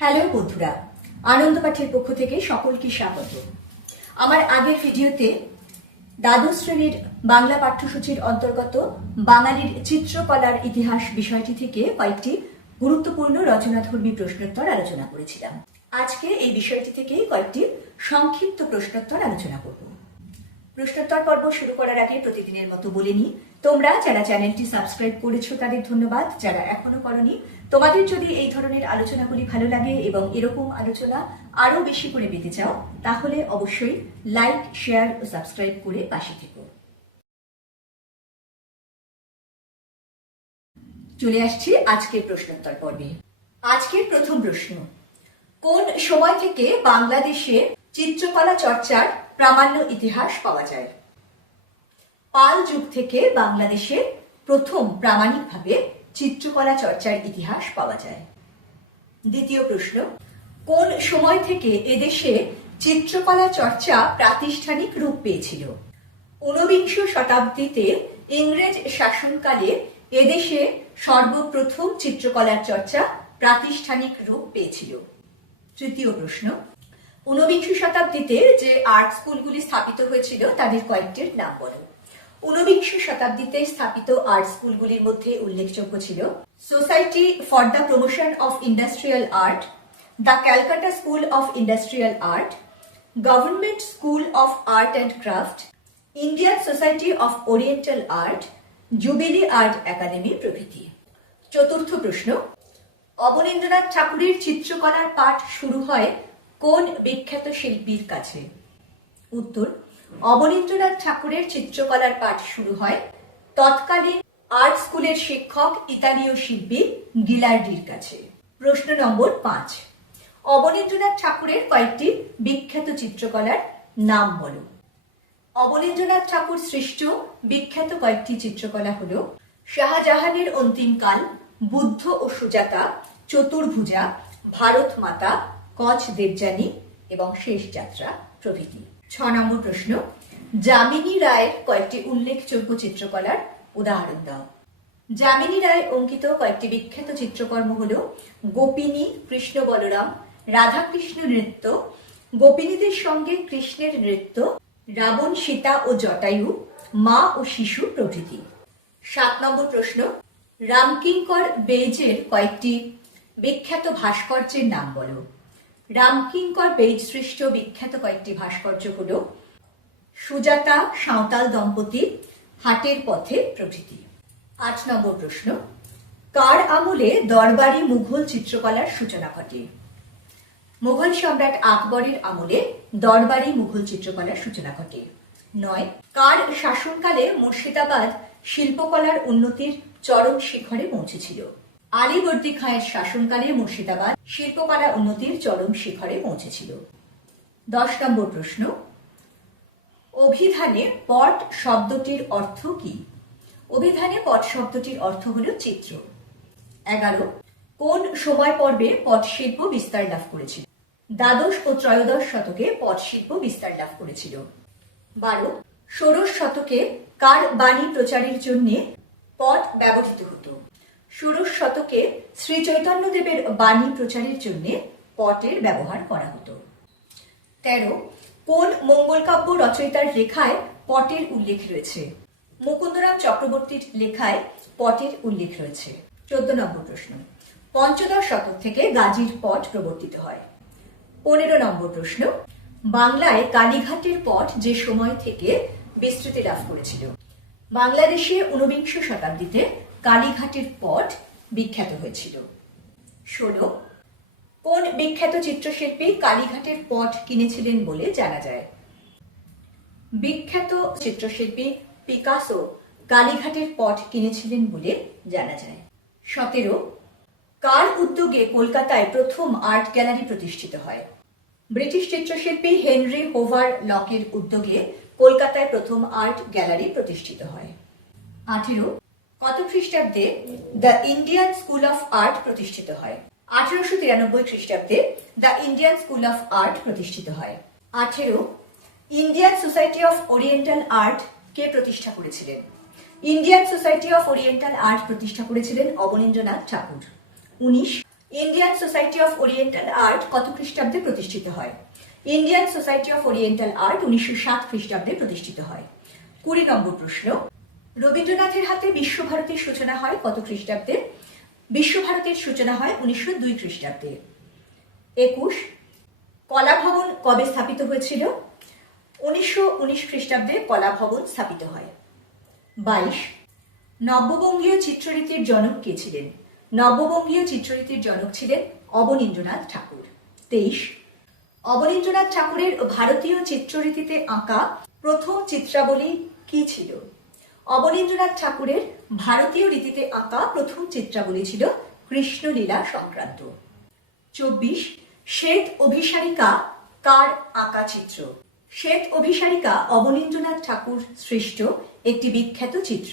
Hello বন্ধুরা, আনন্দ পাঠের পক্ষ থেকে সকলকে স্বাগত। আমার আগের ভিডিওতে দ্বাদশ শ্রেণীর বাংলা পাঠ্যসূচির অন্তর্গত বাঙালির চিত্রকলার ইতিহাস বিষয়টি থেকে কয়েকটি গুরুত্বপূর্ণ রচনাধর্মী প্রশ্নোত্তর আলোচনা করেছিলাম। আজকে এই বিষয়টি থেকে কয়েকটি সংক্ষিপ্ত প্রশ্নোত্তর আলোচনা করব। প্রশ্নোত্তর পর্ব শুরু করার আগে প্রতিদিনের মতো বলে নিই, তোমরা যারা চ্যানেলটি সাবস্ক্রাইব করেছো তাদের ধন্যবাদ, যারা এখনো করনি তোমাদের যদি এই ধরনের আলোচনাগুলি ভালো লাগে এবং এরকম আলোচনা আরো বেশি করে পেতে চাও তাহলে অবশ্যই লাইক, শেয়ার ও সাবস্ক্রাইব করে পাশে থেকো। চলে আসছি আজকের প্রশ্নোত্তর পর্বে। আজকের প্রথম প্রশ্ন, কোন সময় থেকে বাংলাদেশে চিত্রকলা চর্চার প্রামাণ্য ইতিহাস পাওয়া যায়? পাল যুগ থেকে বাংলাদেশে প্রথম প্রামাণিকভাবে চিত্রকলা চর্চার ইতিহাস পাওয়া যায়। দ্বিতীয় প্রশ্ন, কোন সময় থেকে এদেশে চিত্রকলা চর্চা প্রাতিষ্ঠানিক রূপ পেয়েছিল? ঊনবিংশ শতাব্দীতে ইংরেজ শাসনকালে এদেশে সর্বপ্রথম চিত্রকলার চর্চা প্রাতিষ্ঠানিক রূপ পেয়েছিল। তৃতীয় প্রশ্ন, ঊনবিংশ শতাব্দীতে যে আর্ট স্কুলগুলি স্থাপিত হয়েছিল তাদের কয়েকটির নাম বলো। ঊনবিংশ শতাব্দীতে স্থাপিত আর্ট স্কুলগুলির মধ্যে উল্লেখযোগ্য ছিল society for the promotion of industrial art, the Calcutta school of industrial art, government school of art and craft, Indian society of oriental art, jubilee art academy প্রভৃতি। চতুর্থ প্রশ্ন, অবনীন্দ্রনাথ ঠাকুরের চিত্রকলার পাঠ শুরু হয় কোন বিখ্যাত শিল্পীর কাছে? উত্তর, অবনীন্দ্রনাথ ঠাকুরের চিত্রকলার পাঠ শুরু হয় তৎকালীন আর্ট স্কুলের শিক্ষক ইতালীয় শিল্পী গিলার্ডির কাছে। প্রশ্ন নম্বর 5, অবনীন্দ্রনাথ ঠাকুরের কয়েকটি বিখ্যাত চিত্রকলার নাম বলো। অবনীন্দ্রনাথ ঠাকুর সৃষ্ট বিখ্যাত কয়েকটি চিত্রকলা হল শাহজাহানের অন্তিমকাল, বুদ্ধ ও সুজাতা, চতুর্ভুজা, ভারত মাতা, কচ দেবযানী এবং শেষ যাত্রা প্রভৃতি। 6 নম্বর প্রশ্ন, যামিনী রায়ের কয়েকটি উল্লেখযোগ্য চিত্রকলার উদাহরণ দাও। যামিনী রায় অঙ্কিত কয়েকটি বিখ্যাত চিত্রকর্ম হল গোপিনী, কৃষ্ণ বলরাম, রাধাকৃষ্ণ নৃত্য, গোপিনীদের সঙ্গে কৃষ্ণের নৃত্য, রাবণ সীতা ও জটায়ু, মা ও শিশু প্রভৃতি। 7 নম্বর প্রশ্ন, রামকিঙ্কর বেইজের কয়েকটি বিখ্যাত ভাস্কর্যের নাম বলো। রামকিঙ্কর বেইজ সৃষ্ট বিখ্যাত কয়েকটি ভাস্কর্য হল সুজাতা, সাঁওতাল দম্পতি, হাটের পথে প্রভৃতি। 8 নম্বর প্রশ্ন, কার আমলে দরবারি মুঘল চিত্রকলার সূচনা ঘটে? মুঘল সম্রাট আকবরের আমলে দরবারি মুঘল চিত্রকলার সূচনা ঘটে। 9, কার শাসনকালে মুর্শিদাবাদ শিল্পকলার উন্নতির চরম শিখরে পৌঁছেছিল? আলীবর্দী খাঁয়ের শাসনকালে মুর্শিদাবাদ শিল্পকলা উন্নতির চরম শিখরে পৌঁছেছিল। 10 নম্বর প্রশ্ন, অভিধানে পট শব্দটির অর্থ কি? অভিধানে পট শব্দটির অর্থ হল চিত্র। 11, কোন সময় পর্বে পট শিল্প বিস্তার লাভ করেছিল? দ্বাদশ ও ত্রয়োদশ শতকে পট শিল্প বিস্তার লাভ করেছিল। 12, ষোড়শ শতকে কার বাণী প্রচারের জন্য পট ব্যবহৃত হতো? ষোড়শ শতকে শ্রী চৈতন্যদেবের বাণী প্রচারের জন্য পটের ব্যবহার করা হতো। 13, কোন মঙ্গল কাব্য রচয়িতার লেখায় পটের উল্লেখ রয়েছে? মুকুন্দরাম চক্রবর্তীর লেখায় পটের উল্লেখ রয়েছে। 14 নম্বর প্রশ্ন, পঞ্চদশ শতক থেকে গাজীর পট প্রবর্তিত হয়। 15 নম্বর প্রশ্ন, বাংলায় কালীঘাটের পট যে সময় থেকে বিস্তৃতি লাভ করেছিল? বাংলাদেশে ঊনবিংশ শতাব্দীতে কালীঘাটের পট বিখ্যাত হয়েছিল। 16, কোন বিখ্যাত চিত্রশিল্পী কালীঘাটের পট কিনেছিলেন বলে জানা যায়? বিখ্যাত চিত্রশিল্পী পিকাসো কালীঘাটের পট কিনেছিলেন বলে জানা যায়। 17, কার উদ্যোগে কলকাতায় প্রথম আর্ট গ্যালারি প্রতিষ্ঠিত হয়? ব্রিটিশ চিত্রশিল্পী হেনরি হোভার লকের উদ্যোগে কলকাতায় প্রথম আর্ট গ্যালারি প্রতিষ্ঠিত হয়। 18, কত খ্রিস্টাব্দে the Indian school of art প্রতিষ্ঠিত হয়? 1893 খ্রিস্টাব্দে the Indian school of art প্রতিষ্ঠিত হয়। 18, Indian society of oriental art কে প্রতিষ্ঠা করেছিলেন? Indian society of oriental art প্রতিষ্ঠা করেছিলেন Abanindranath Tagore. 19, Indian society of oriental art কত খ্রিস্টাব্দে প্রতিষ্ঠিত হয়? Indian society of oriental art 1907 খ্রিস্টাব্দে প্রতিষ্ঠিত হয়। 20 নম্বর প্রশ্ন, রবীন্দ্রনাথের হাতে বিশ্বভারতীর সূচনা হয় কত খ্রিস্টাব্দে? বিশ্বভারতীর সূচনা হয় 1902 খ্রিস্টাব্দে। 21, কলা ভবন কবে স্থাপিত হয়েছিল? 1919 খ্রিস্টাব্দে কলা ভবন স্থাপিত হয়। 22, নব্যবঙ্গীয় চিত্ররীতির জনক কে ছিলেন? নব্যবঙ্গীয় চিত্ররীতির জনক ছিলেন অবনীন্দ্রনাথ ঠাকুর। 23, অবনীন্দ্রনাথ ঠাকুরের ভারতীয় চিত্ররীতিতে আঁকা প্রথম চিত্রাবলী কি ছিল? অবনীন্দ্রনাথ ঠাকুরের ভারতীয় রীতিতে আঁকা প্রথম চিত্রাবলী ছিল কৃষ্ণলীলা সংক্রান্ত। 24, শ্বেত অভিসারিকা কার আঁকা চিত্র? শ্বেত অভিসারিকা অবনীন্দ্রনাথ ঠাকুর সৃষ্ট একটি বিখ্যাত চিত্র।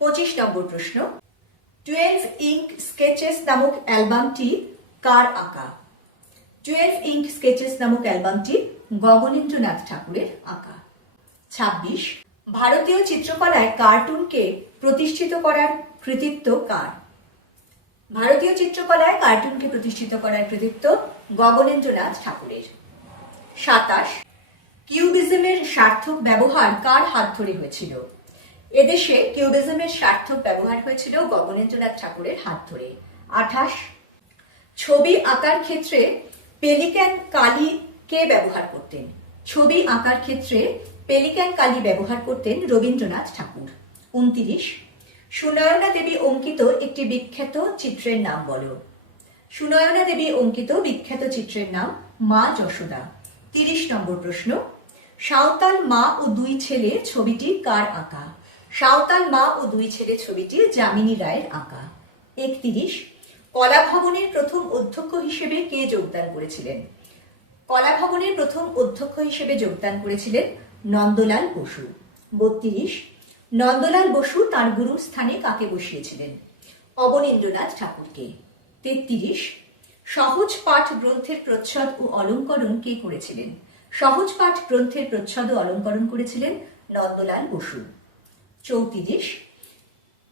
25 নম্বর প্রশ্ন, 12 ইঙ্ক স্কেচেস নামক অ্যালবামটি কার আঁকা? 12 ইঙ্ক স্কেচেস নামক অ্যালবামটি গগনেন্দ্রনাথ ঠাকুরের আঁকা। 26, ভারতীয় চিত্রকলায় কার্টুনকে প্রতিষ্ঠিত করার কৃতিত্ব কার? ভারতীয় চিত্রকলায় কার্টুনকে প্রতিষ্ঠিত করার কৃতিত্ব গগনেন্দ্রনাথ ঠাকুরের। 27, কিউবিজমের সার্থক ব্যবহার কার হাত ধরে হয়েছিল? এদেশে কিউবিজমের সার্থক ব্যবহার হয়েছিল গগনেন্দ্রনাথ ঠাকুরের হাত ধরে। 28, ছবি আঁকার ক্ষেত্রে পেলিক্যান কালি কে ব্যবহার করতেন? ছবি আঁকার ক্ষেত্রে পেলিক্যান কালি ব্যবহার করতেন রবীন্দ্রনাথ ঠাকুর। 29, সুনয়না দেবী অঙ্কিত একটি বিখ্যাত চিত্রের নাম বলো। সুনয়না দেবী অঙ্কিত বিখ্যাত চিত্রের নাম মা যশোদা। 30 নম্বর প্রশ্ন, সাঁওতাল মা ও দুই ছেলে ছবিটি কার আঁকা? সাঁওতাল মা ও দুই ছেলে ছবিটি যামিনী রায়ের আঁকা। 31, কলা ভবনের প্রথম অধ্যক্ষ হিসেবে কে যোগদান করেছিলেন? কলা ভবনের প্রথম অধ্যক্ষ হিসেবে যোগদান করেছিলেন নন্দলাল বসু। 32, নন্দলাল বসু তার গুরুর স্থানে কাকে বসিয়েছিলেন? অবনীন্দ্রনাথ ঠাকুরকে। 33, সহজ পাঠ গ্রন্থের প্রচ্ছদ ও অলঙ্করণ কে করেছিলেন? সহজ পাঠ গ্রন্থের প্রচ্ছদ ও অলঙ্করণ করেছিলেন নন্দলাল বসু। 34,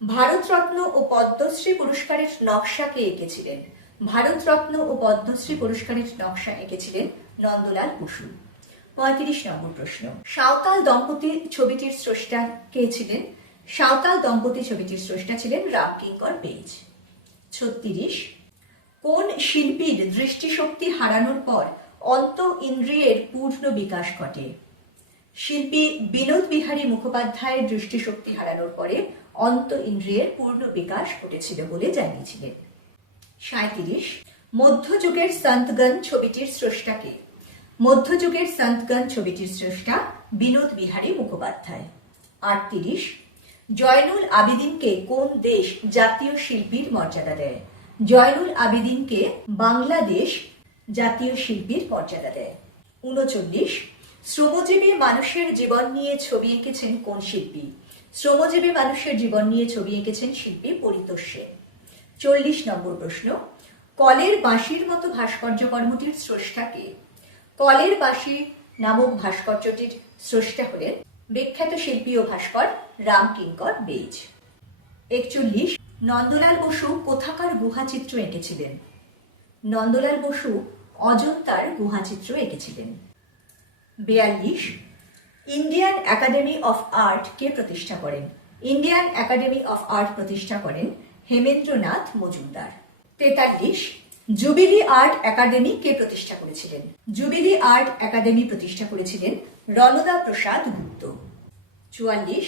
ভারতরত্ন ও পদ্মশ্রী পুরস্কারের নকশা কে এঁকেছিলেন? ভারতরত্ন ও পদ্মশ্রী পুরস্কারের নকশা এঁকেছিলেন নন্দলাল বসু। 35 নম্বর প্রশ্ন, সাঁওতাল দম্পতি ছবিটির স্রষ্টা কে ছিলেন? সাঁওতাল দম্পতি ছবিটির স্রষ্টা ছিলেন রামকিঙ্কর বেইজ। 36, কোন শিল্পীর দৃষ্টিশক্তি হারানোর পর অন্ত ইন্দ্রিয়ের পূর্ণ বিকাশ ঘটে? শিল্পী বিনোদ বিহারী মুখোপাধ্যায়ের দৃষ্টিশক্তি হারানোর পরে অন্ত ইন্দ্রিয়ের পূর্ণ বিকাশ ঘটেছিল বলে জানিয়েছিলেন। 37, মধ্যযুগের সন্তগণ ছবিটির স্রষ্টা কে? মধ্যযুগের সন্তগণ ছবিটির স্রষ্টা বিনোদ বিহারী মুখোপাধ্যায়। 38, জয়নুল আবেদিনকে কোন দেশ জাতীয় শিল্পীর মর্যাদা দেয়? জয়নুল আবেদিনকে বাংলাদেশ জাতীয় শিল্পীর মর্যাদা দেয়। 39, শ্রমজীবী মানুষের জীবন নিয়ে ছবি এঁকেছেন কোন শিল্পী? শ্রমজীবী মানুষের জীবন নিয়ে ছবি এঁকেছেন শিল্পী পরিতোষ সেন। 40 নম্বর প্রশ্ন, কলের বাঁশির মতো ভাস্কর্য কর্মটির স্রষ্টা কে? কলের বাঁশি নামক ভাস্কর্যটির স্রষ্টা হলেন বিখ্যাত শিল্পী ও ভাস্কর রামকিঙ্কর বেইজ। 41, নন্দলাল বসু কোথাকার গুহাচিত্র এঁকেছিলেন? নন্দলাল বসু অজন্তার গুহাচিত্র এঁকেছিলেন। 42, ইন্ডিয়ান একাডেমি অফ আর্ট কে প্রতিষ্ঠা করেন? ইন্ডিয়ান একাডেমি অফ আর্ট প্রতিষ্ঠা করেন Hemendranath Majumdar. 43, jubilee art academy কে প্রতিষ্ঠা করেছিলেন? জুবিলি আর্ট একাডেমি প্রতিষ্ঠা করেছিলেন রণদা প্রসাদ গুপ্ত। 44,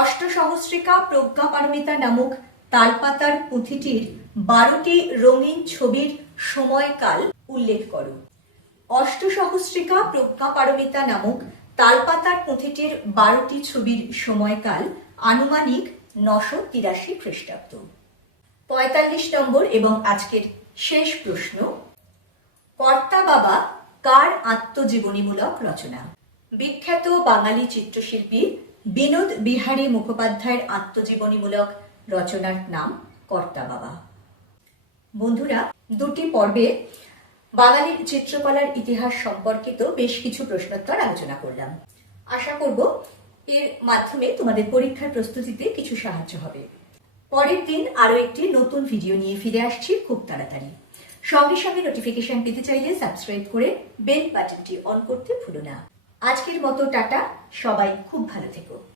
অষ্টসহস্রিকা প্রজ্ঞাপারমিতা নামক তালপাতার পুঁথিটির 12টি রঙিন ছবির সময়কাল উল্লেখ করো। অষ্টসহস্রিকা প্রজ্ঞাপারমিতা নামক তালপাতার পুঁথিটির 12টি ছবির সময়কাল আনুমানিক 983 খ্রিস্টাব্দ। 45 নম্বর এবং আজকের শেষ প্রশ্ন, কর্তা বাবা কার আত্মজীবনীমূলক রচনা? বিখ্যাত বাঙালি চিত্রশিল্পী বিনোদ বিহারী মুখোপাধ্যায়ের আত্মজীবনীমূলক রচনার নাম কর্তা বাবা। বন্ধুরা, দুটি পর্বে বাঙালির চিত্রকলার ইতিহাস সম্পর্কিত বেশ কিছু প্রশ্নোত্তর আলোচনা করলাম। আশা করব এর মাধ্যমে তোমাদের পরীক্ষার প্রস্তুতিতে কিছু সাহায্য হবে। পরের দিন আরো একটি নতুন ভিডিও নিয়ে ফিরে আসছি খুব তাড়াতাড়ি। সঙ্গে সঙ্গে নোটিফিকেশন পেতে চাইলে সাবস্ক্রাইব করে বেল বাটনটি অন করতে ভুলো না। আজকের মতো টাটা, সবাই খুব ভালো থেকো।